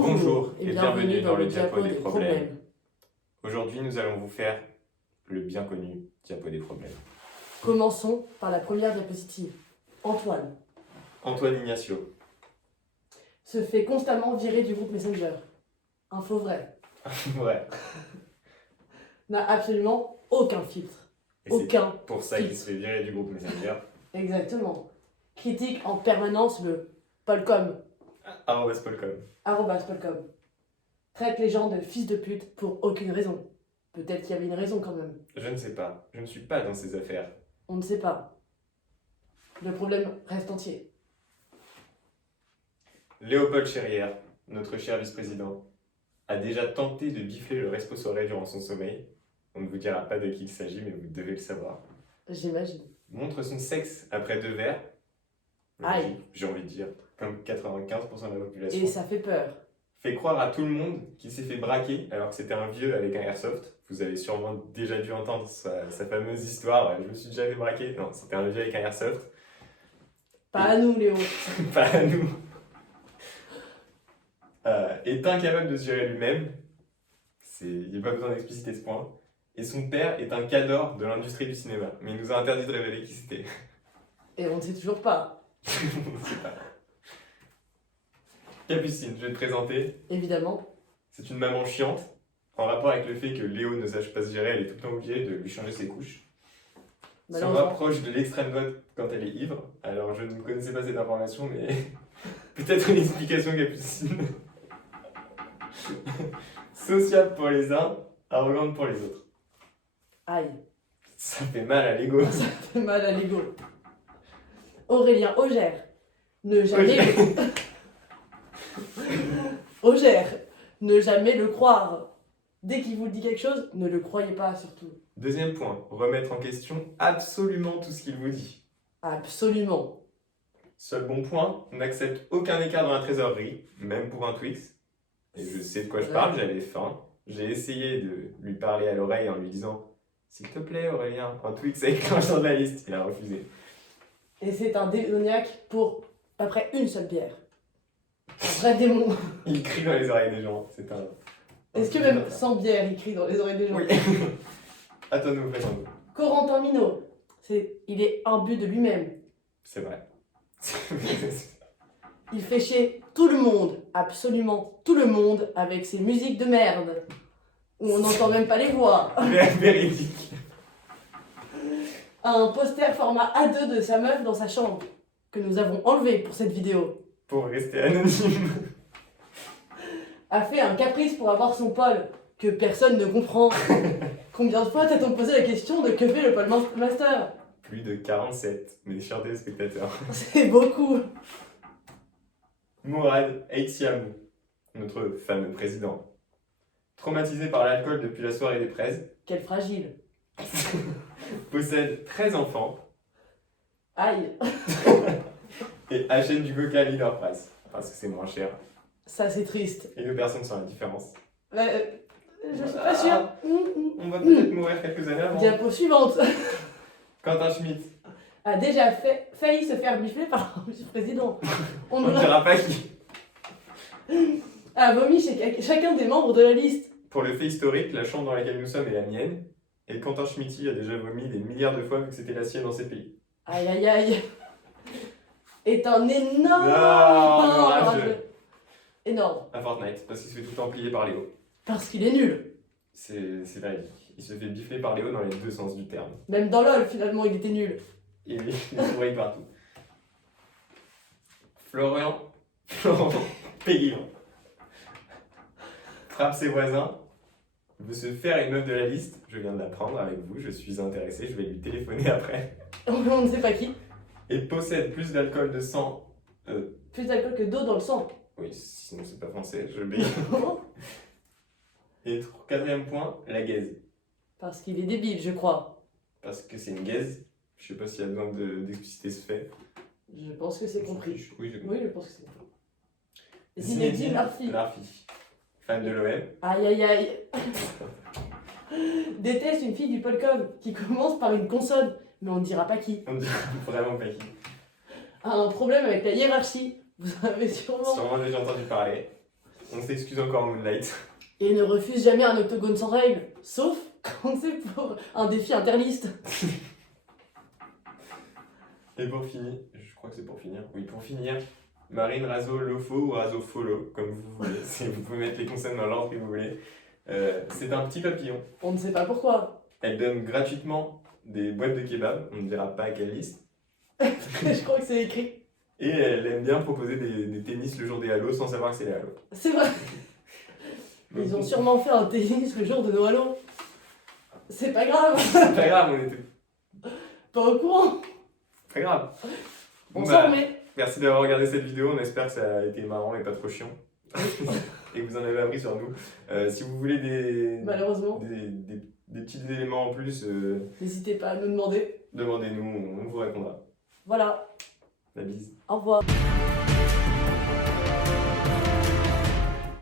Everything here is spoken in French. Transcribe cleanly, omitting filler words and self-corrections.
Bonjour et bienvenue dans le diapo des problèmes. Aujourd'hui, nous allons vous faire le bien connu diapo des problèmes. Commençons par la première diapositive. Antoine Antoine Ignacio. se fait constamment virer du groupe Messenger. Info vrai. Ouais. N'a absolument aucun filtre. Et Aucun. c'est pour ça qu'il se fait virer du groupe Messenger. Exactement. Critique en permanence le Polcom. @Polcom. @Polcom. Traite les gens de fils de pute pour aucune raison. Peut-être qu'il y avait une raison quand même. Je ne sais pas. Je ne suis pas dans ces affaires. On ne sait pas. Le problème reste entier. Léopold Cherrière, notre cher vice-président, a déjà tenté de bifler le Respo Soirée durant son sommeil. On ne vous dira pas de qui il s'agit, mais vous devez le savoir. J'imagine. Montre son sexe après 2 verres. Aïe. Logique, j'ai envie de dire, comme 95% de la population. Et ça fait peur. Fait croire à tout le monde qu'il s'est fait braquer alors que c'était un vieux avec un airsoft. Vous avez sûrement déjà dû entendre sa fameuse histoire. Je me suis déjà fait braquer. Non, c'était un vieux avec un airsoft. Pas à nous, Léo. Pas à nous. Est incapable de se gérer lui-même. Il n'y a pas besoin d'expliciter ce point. Et son père est un cador de l'industrie du cinéma. Mais il nous a interdit de révéler qui c'était. Et on ne sait toujours pas. On ne sait pas. Capucine, je vais te présenter. Évidemment. C'est une maman chiante, en rapport avec le fait que Léo ne sache pas se gérer, elle est tout le temps obligée de lui changer ses couches. Se Malheureusement. rapproche de l'extrême droite quand elle est ivre. Alors je ne connaissais pas cette information, mais peut-être une explication Capucine. Sociable pour les uns, arrogante pour les autres. Aïe. Ça fait mal à l'ego. Ça fait mal à l'ego. Aurélien Augère. Ne jamais... Augère. Ne jamais le croire. Dès qu'il vous dit quelque chose, ne le croyez pas surtout. Deuxième point, remettre en question absolument tout ce qu'il vous dit. Absolument. Seul bon point, n'accepte aucun écart dans la trésorerie, même pour un Twix. Et je sais de quoi je parle, j'avais faim. J'ai essayé de lui parler à l'oreille en lui disant « S'il te plaît Aurélien, un Twix avec l'argent de la liste ». Il a refusé. Et c'est un démoniaque pour après une seule bière. Un vrai démon. Il crie dans les oreilles des gens, c'est un... Est-ce que même sans bière, il crie dans les oreilles des gens? Oui. À toi de nous présenter. Corentin Minot. Il est imbu de lui-même. C'est vrai. Il fait chier tout le monde, absolument tout le monde, avec ses musiques de merde. Où on n'entend même pas les voix. Véridique. Un poster format A2 de sa meuf dans sa chambre, que nous avons enlevé pour cette vidéo. Pour rester anonyme. A fait un caprice pour avoir son Paul, que personne ne comprend. Combien de fois t'as-t-on posé la question de que fait le Paul Master? Plus de 47, mes chers téléspectateurs. C'est beaucoup. Mourad Eitsiamou, notre fameux président. Traumatisé par l'alcool depuis la soirée des Praises, Quel fragile. possède 13 enfants Aïe. et achète du coca à Leader Price, parce que c'est moins cher. Ça c'est triste. Et 2 personnes sont la différence. Je suis pas sûre. On va peut-être mourir quelques années avant. Diapo suivante. Quentin Schmitt, A déjà failli se faire bifler par un vice-président. on ne dira pas qui. A vomi chez chacun des membres de la liste. Pour le fait historique, la chambre dans laquelle nous sommes est la mienne, et Quentin Schmitty a déjà vomi des milliards de fois vu que c'était la sienne dans ces pays. Aïe aïe aïe. Est un énorme. orageux. Énorme. À Fortnite, parce qu'il se fait tout le temps plier par Léo. Parce qu'il est nul. C'est véridique. Il se fait bifler par Léo dans les 2 sens du terme. Même dans LoL, finalement, il était nul. Et il sourit partout. Florian Péguillon frappe ses voisins, veut se faire une meuf de la liste. Je viens de l'apprendre avec vous, je suis intéressé, je vais lui téléphoner après. On ne sait pas qui. Et possède plus d'alcool de sang. Plus d'alcool que d'eau dans le sang. Oui, sinon c'est pas français, je bénis. Et 4e point, la gaze. Parce qu'il est débile, je crois. Parce que c'est une gaze. Je sais pas s'il y a besoin d'expliciter ce fait. Je pense que c'est compris. Oui, j'ai compris. Oui, je pense que c'est compris. Zinedine Larfi. Fan de l'OM. Aïe aïe aïe. Déteste une fille du Polcom qui commence par une consonne, mais on ne dira pas qui. On dit vraiment pas qui. A un problème avec la hiérarchie. Vous avez sûrement Sûrement déjà entendu parler. On s'excuse encore, Moonlight. Et ne refuse jamais un octogone sans règles, sauf quand c'est pour un défi interliste. Et pour finir, je crois que c'est pour finir. Oui, pour finir, Marine Razo Lofo ou Razo Follow, comme vous voulez. Vous pouvez mettre les consonnes dans l'ordre que vous voulez. C'est un petit papillon. On ne sait pas pourquoi. Elle donne gratuitement des boîtes de kebab. On ne dira pas à quelle liste. Je crois que c'est écrit. Et elle aime bien proposer des tennis le jour des halos sans savoir que c'est les halos. C'est vrai. Ils ont sûrement fait un tennis le jour de nos halos. C'est pas grave. C'est pas grave, on était Pas au courant. pas grave. On Bon, s'en remet. merci d'avoir regardé cette vidéo, on espère que ça a été marrant et pas trop chiant. Et que vous en avez appris sur nous. Si vous voulez Malheureusement. des petits éléments en plus, N'hésitez pas à nous demander. demandez-nous, on vous répondra. Voilà. La bise. Au revoir.